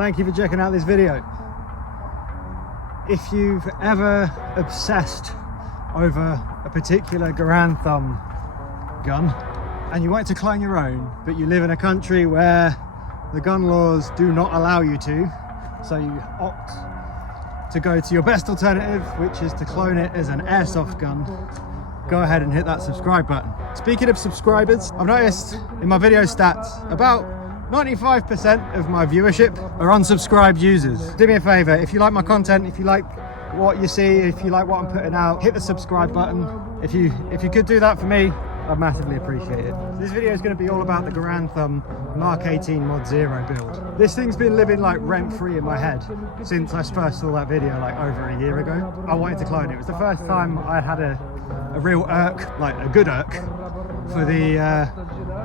Thank you for checking out this video. If you've ever obsessed over a particular Garand thumb gun and you want to clone your own, but you live in a country where the gun laws do not allow you to, so you opt to go to your best alternative, which is to clone it as an airsoft gun, go ahead and hit that subscribe button. Speaking of subscribers, I've noticed in my video stats about 95% of my viewership are unsubscribed users. Do me a favor, if you like my content, if you like what you see, if you like what I'm putting out, hit the subscribe button. If you could do that for me, I'd massively appreciate it. This video is going to be all about the Garand thumb MK18 Mod 0 build. This thing's been living like rent-free in my head since I first saw that video like over a year ago. I wanted to clone it. It was the first time I had a real irk, like a good irk, for the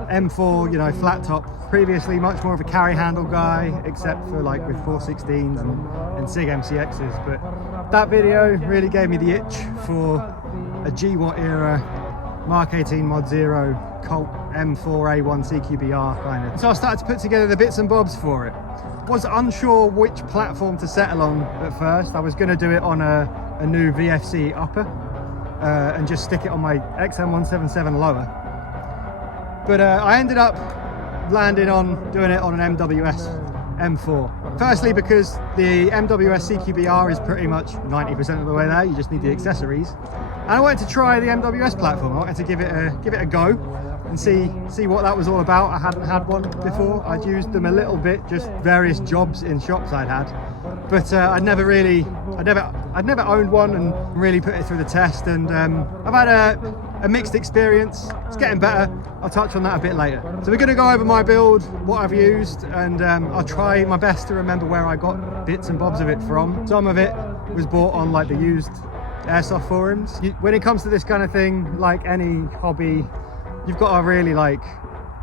M4, you know, flat top. Previously much more of a carry handle guy, except for like with 416s and SIG MCXs, but that video really gave me the itch for a GWAT era MK18 Mod 0 Colt M4A1 Cqbr kind of. So I started to put together the bits and bobs for it. Was unsure which platform to settle on at first. I was going to do it on a new VFC upper and just stick it on my XM177 lower. But I ended up landing on doing it on an MWS M4. Firstly, because the MWS Cqbr is pretty much 90% of the way there. You just need the accessories. And I wanted to try the MWS platform. I wanted to give it a go and see what that was all about. I hadn't had one before. I'd used them a little bit, just various jobs in shops I'd had, but I'd never owned one and really put it through the test. And I've had a mixed experience. It's getting better. I'll touch on that a bit later. So we're going to go over my build, what I've used, and I'll try my best to remember where I got bits and bobs of it from. Some of it was bought on like the used airsoft forums. When it comes to this kind of thing, like any hobby, you've got to really like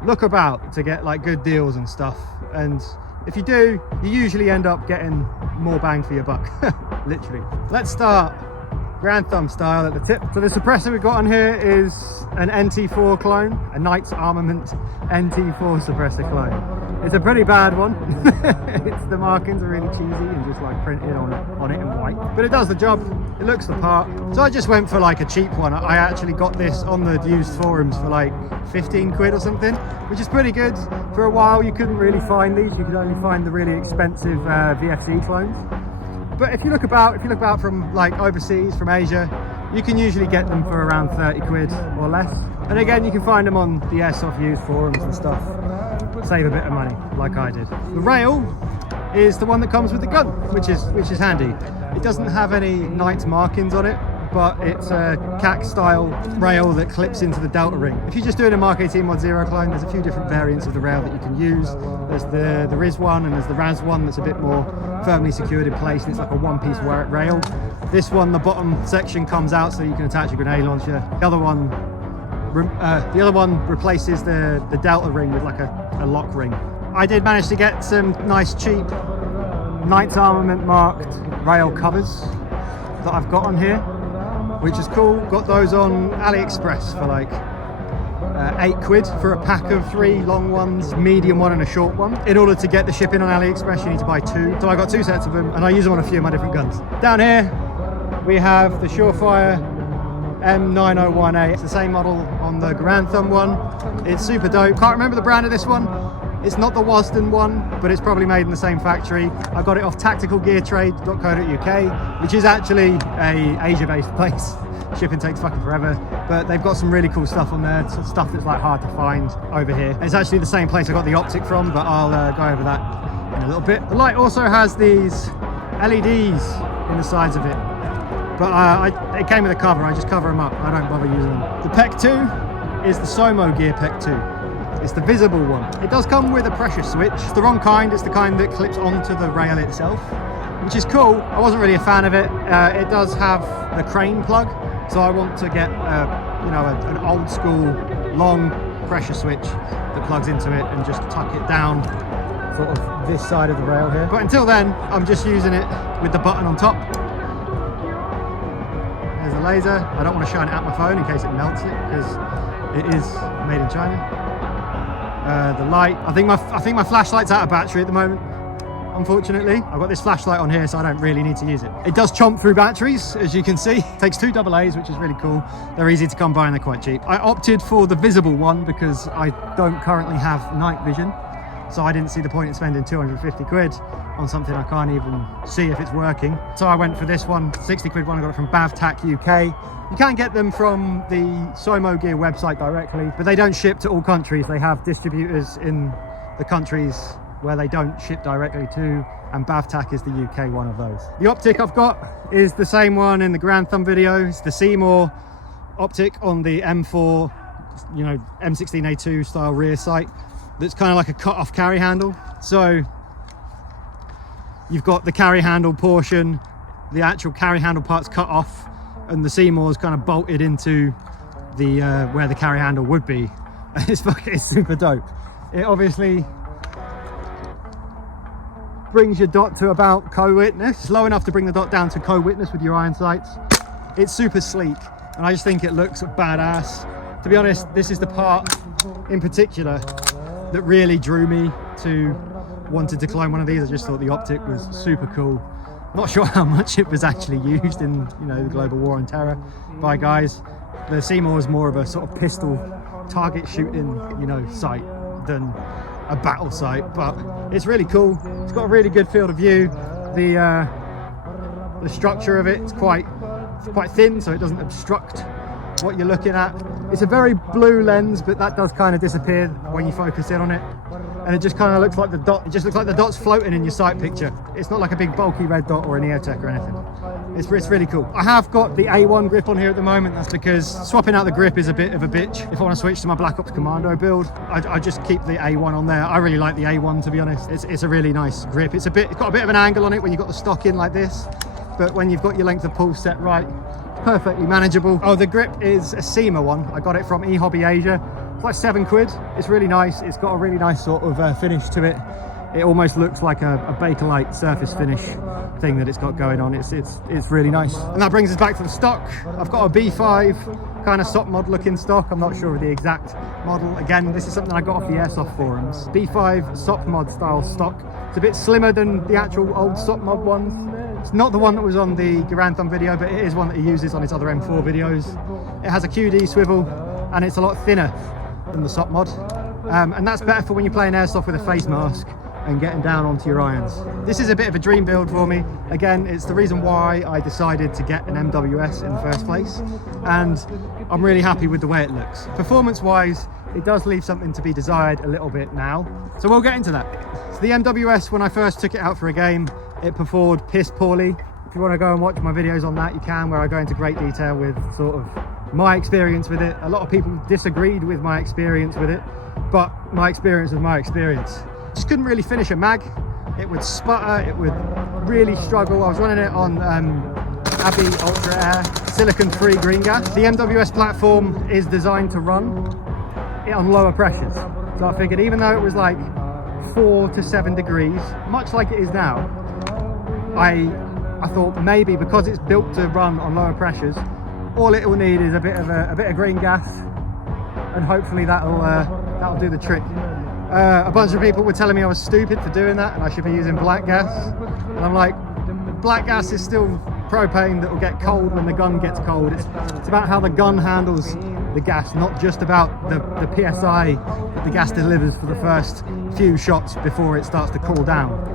look about to get like good deals and stuff. And if you do, you usually end up getting more bang for your buck, literally. Let's start Garand thumb style at the tip. So the suppressor we've got on here is an NT4 clone, a Knight's Armament NT4 suppressor clone. It's a pretty bad one. The markings are really cheesy and just like printed on it in white, but it does the job. It looks the part. So I just went for like a cheap one. I actually got this on the used forums for like 15 quid or something, which is pretty good. For a while you couldn't really find these. You could only find the really expensive VFC clones. But if you look about from like overseas, from Asia, you can usually get them for around 30 quid or less. And again, you can find them on the Airsoft used forums and stuff. Save a bit of money, like I did. The rail is the one that comes with the gun, which is handy. It doesn't have any Knight markings on it, but it's a CAC style rail that clips into the delta ring. If you're just doing a MK18 Mod 0 clone, there's a few different variants of the rail that you can use. There's the RIS one and there's the RAS one that's a bit more firmly secured in place, and it's like a one-piece rail. This one, the bottom section comes out so you can attach a grenade launcher. The other one replaces the delta ring with like a lock ring. I did manage to get some nice cheap Knight's Armament marked rail covers that I've got on here, which is cool. Got those on AliExpress for like 8 quid for a pack of 3 long ones, medium one and a short one. In order to get the shipping on AliExpress, you need to buy 2. So I got 2 sets of them and I use them on a few of my different guns. Down here, we have the Surefire M901A. It's the same model on the Garand thumb one. It's super dope. Can't remember the brand of this one. It's not the Wasden one, but it's probably made in the same factory. I got it off tacticalgeartrade.co.uk, which is actually a Asia-based place. Shipping takes fucking forever, but they've got some really cool stuff on there, some stuff that's like hard to find over here. It's actually the same place I got the optic from, but I'll go over that in a little bit. The light also has these LEDs in the sides of it, but it came with a cover. I just cover them up. I don't bother using them. The PEC 2 is the Somo Gear PEC 2. It's the visible one. It does come with a pressure switch. It's the wrong kind. It's the kind that clips onto the rail itself, which is cool. I wasn't really a fan of it. It does have the crane plug, so I want to get an old school long pressure switch that plugs into it and just tuck it down sort of this side of the rail here. But until then, I'm just using it with the button on top. There's the laser. I don't want to shine it at my phone in case it melts it, because it is made in China. The light, I think my flashlight's out of battery at the moment. unfortunately. I've got this flashlight on here, so I don't really need to use it. It does chomp through batteries, as you can see. It takes 2 AA's, which is really cool. They're easy to come by and they're quite cheap. I opted for the visible one because I don't currently have night vision, so I didn't see the point in spending 250 quid on something I can't even see if it's working. So I went for this one, 60 quid one. I got it from Bavtac UK. You can get them from the Somo Gear website directly, but they don't ship to all countries. They have distributors in the countries where they don't ship directly to, and Bavtac is the UK one of those. The optic I've got is the same one in the Garand thumb video. It's the Seymour optic on the M4, you know, M16A2 style rear sight. That's kind of like a cut-off carry handle. So you've got the carry handle portion, the actual carry handle part's cut off, and the Seymour's kind of bolted into the where the carry handle would be. It's super dope. It obviously brings your dot to about co-witness. It's low enough to bring the dot down to co-witness with your iron sights. It's super sleek, and I just think it looks badass. To be honest, this is the part in particular that really drew me to wanted to clone one of these. I just thought the optic was super cool. Not sure how much it was actually used in, you know, the global war on terror by guys. The Seymour is more of a sort of pistol target shooting, you know, sight than a battle sight, but it's really cool. It's got a really good field of view. The structure of it's quite thin, so it doesn't obstruct what you're looking at. It's a very blue lens, but that does kind of disappear when you focus in on it, and it just kind of looks like the dot. It just looks like the dot's floating in your sight picture. It's not like a big bulky red dot or an EOTech or anything. It's really cool. I have got the A1 grip on here at the moment. That's because swapping out the grip is a bit of a bitch. If I want to switch to my Black Ops Commando build, I just keep the A1 on there. I really like the A1, to be honest. It's a really nice grip. It's got a bit of an angle on it when you've got the stock in like this, but when you've got your length of pull set right, perfectly manageable. Oh, the grip is a SEMA one. I got it from eHobby Asia. It's like 7 quid. It's really nice. It's got a really nice sort of finish to it. It almost looks like a Bakelite surface finish thing that it's got going on. It's really nice. And that brings us back to the stock. I've got a B5 kind of SOP mod looking stock. I'm not sure of the exact model. Again, this is something I got off the Airsoft forums. B5 SOP mod style stock. It's a bit slimmer than the actual old SOP mod ones. It's not the one that was on the Garand thumb video, but it is one that he uses on his other M4 videos. It has a QD swivel, and it's a lot thinner than the SOP mod. And that's better for when you're playing Airsoft with a face mask and getting down onto your irons. This is a bit of a dream build for me. Again, it's the reason why I decided to get an MWS in the first place, and I'm really happy with the way it looks. Performance-wise, it does leave something to be desired a little bit now, so we'll get into that. So the MWS, when I first took it out for a game, it performed piss poorly. If you want to go and watch my videos on that, you can, where I go into great detail with sort of my experience with it. A lot of people disagreed with my experience with it, but my experience was my experience. Just couldn't really finish a mag. It would sputter, it would really struggle. I was running it on Abbey Ultra Air silicon-free green gas. The MWS platform is designed to run it on lower pressures. So I figured, even though it was like 4 to 7 degrees, much like it is now, I thought maybe because it's built to run on lower pressures, all it will need is a bit of green gas, and hopefully that'll do the trick. A bunch of people were telling me I was stupid for doing that and I should be using black gas, and I'm like, black gas is still propane that will get cold when the gun gets cold. It's about how the gun handles the gas, not just about the PSI that the gas delivers for the first few shots before it starts to cool down.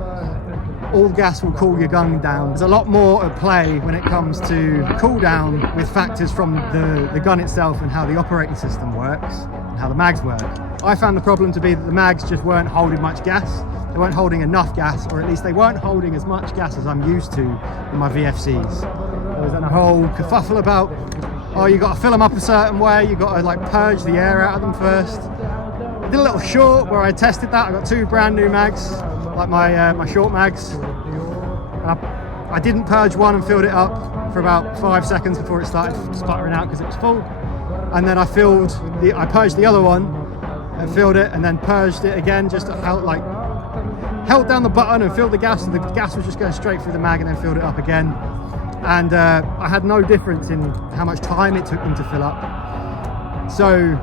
All gas will cool your gun down. There's a lot more at play when it comes to cool down, with factors from the gun itself and how the operating system works and how the mags work. I found the problem to be that the mags just weren't holding much gas. They weren't holding enough gas, or at least they weren't holding as much gas as I'm used to in my VFCs. There was a whole kerfuffle about, oh, you got to fill them up a certain way, you got to like purge the air out of them first. I did a little short where I tested that. I got 2 brand new mags, like my short mags. I didn't purge one and filled it up for about 5 seconds before it started sputtering out because it was full. And then I purged the other one and filled it, and then purged it again, just held down the button and filled the gas, and the gas was just going straight through the mag, and then filled it up again. And I had no difference in how much time it took them to fill up. So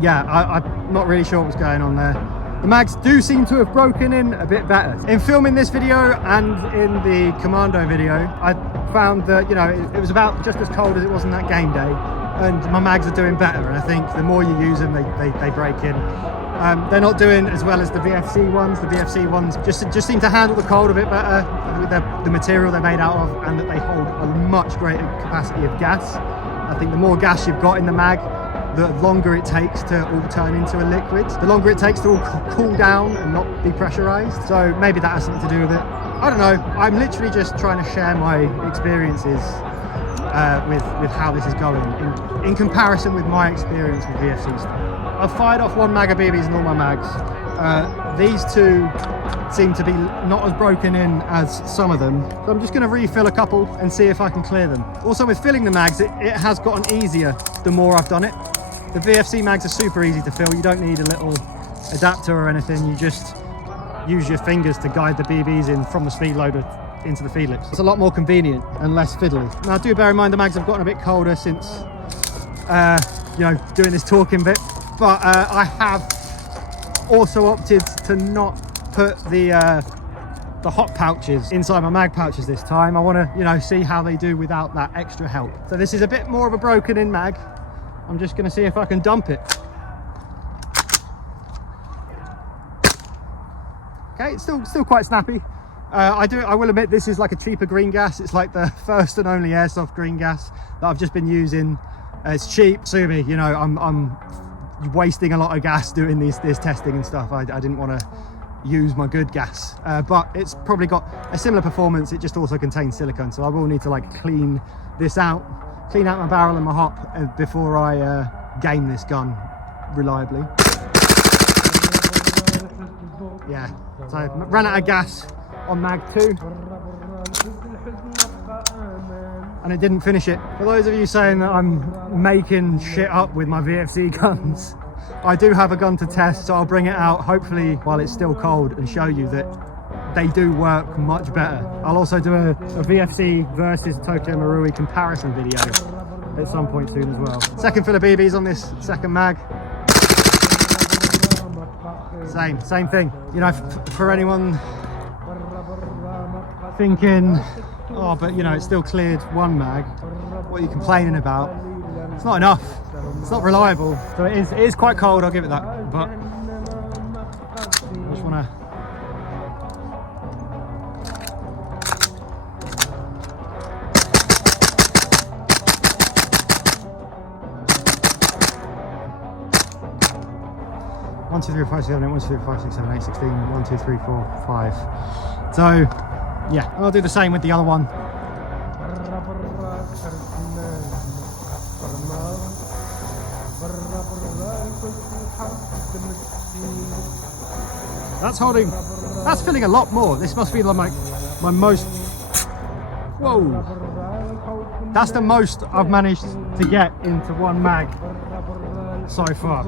yeah, I'm not really sure what was going on there. The mags do seem to have broken in a bit better. In filming this video and in the commando video, I found that, you know, it was about just as cold as it was on that game day, and my mags are doing better, and I think the more you use them, they break in. They're not doing as well as the VFC ones. The VFC ones just seem to handle the cold a bit better with the material they're made out of, and that they hold a much greater capacity of gas. I think the more gas you've got in the mag, the longer it takes to all turn into a liquid. The longer it takes to all cool down and not be pressurized. So maybe that has something to do with it. I don't know. I'm literally just trying to share my experiences with how this is going in comparison with my experience with VFC stuff. I've fired off one mag of BBs in all my mags. These two seem to be not as broken in as some of them. So I'm just going to refill a couple and see if I can clear them. Also, with filling the mags, it has gotten easier the more I've done it. The VFC mags are super easy to fill. You don't need a little adapter or anything. You just use your fingers to guide the BBs in from the speed loader into the feed lips. It's a lot more convenient and less fiddly. Now, do bear in mind the mags have gotten a bit colder since, you know, doing this talking bit. But I have also opted to not put the hot pouches inside my mag pouches this time. I want to, you know, see how they do without that extra help. So this is a bit more of a broken in mag. I'm just going to see if I can dump it. Okay, it's still quite snappy. I will admit this is like a cheaper green gas. It's like the first and only Airsoft green gas that I've just been using. It's cheap. Sue me, you know, I'm wasting a lot of gas doing this testing and stuff. I didn't want to use my good gas, but it's probably got a similar performance. It just also contains silicone, so I will need to like clean this out, clean out my barrel and my hop before I game this gun reliably. Yeah, so I ran out of gas on mag 2 and it didn't finish it. For those of you saying that I'm making shit up with my VFC guns, I do have a gun to test, so I'll bring it out hopefully while it's still cold and show you that they do work much better. I'll also do a VFC versus Tokyo Marui comparison video at some point soon as well. Second fill of BBs on this second mag. Same thing. You know, for anyone thinking, oh, but you know, it still cleared one mag, what are you complaining about? It's not enough. It's not reliable. So it is quite cold, I'll give it that. But I just want to... One, 2, 3, 4, 5, 6, 7, 8, 1, 2, 3, 4, 5, 6, 7, 8, 16, 1, 2, 3, 4, 5. So yeah, I'll do the same with the other one. That's filling a lot more. This must be like my most, whoa, that's the most I've managed to get into one mag so far.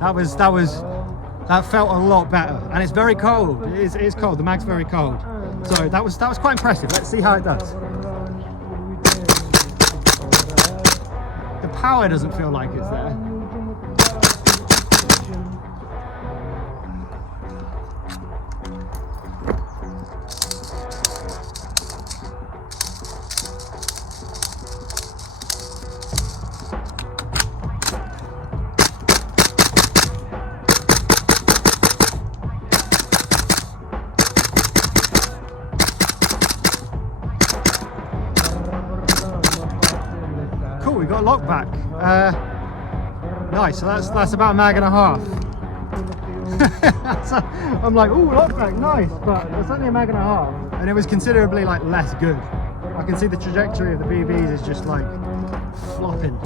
That felt a lot better, and it's very cold. It is cold. The mag's very cold. So that was quite impressive. Let's see how it does. The power doesn't feel like it's there. We got a lock back. Nice, so that's about a mag and a half. So I'm like, ooh, lock back, nice, but it's only a mag and a half. And it was considerably like less good. I can see the trajectory of the BBs is just like flopping.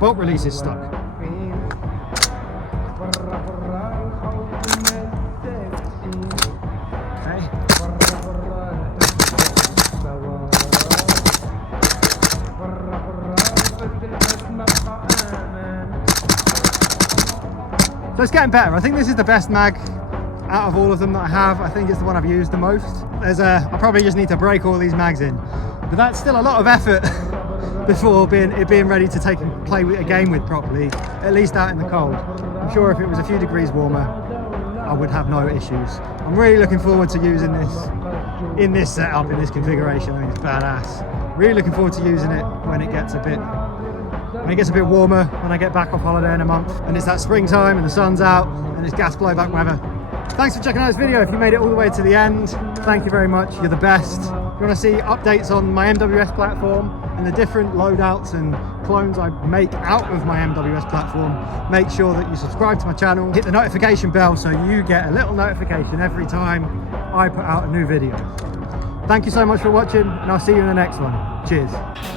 Bolt release is stuck. Okay. So it's getting better. I think this is the best mag out of all of them that I have. I think it's the one I've used the most. I probably just need to break all these mags in, but that's still a lot of effort before being ready to take and play with a game with properly, at least out in the cold. I'm sure if it was a few degrees warmer, I would have no issues. I'm really looking forward to using this in this setup, in this configuration. I think it's badass. Really looking forward to using it when it gets a bit warmer, when I get back off holiday in a month and it's that springtime and the sun's out and it's gas blowback weather. Thanks for checking out this video. If you made it all the way to the end, thank you very much. You're the best. If you want to see updates on my MWS platform and the different loadouts and clones I make out of my MWS platform, make sure that you subscribe to my channel, hit the notification bell so you get a little notification every time I put out a new video. Thank you so much for watching, and I'll see you in the next one. Cheers.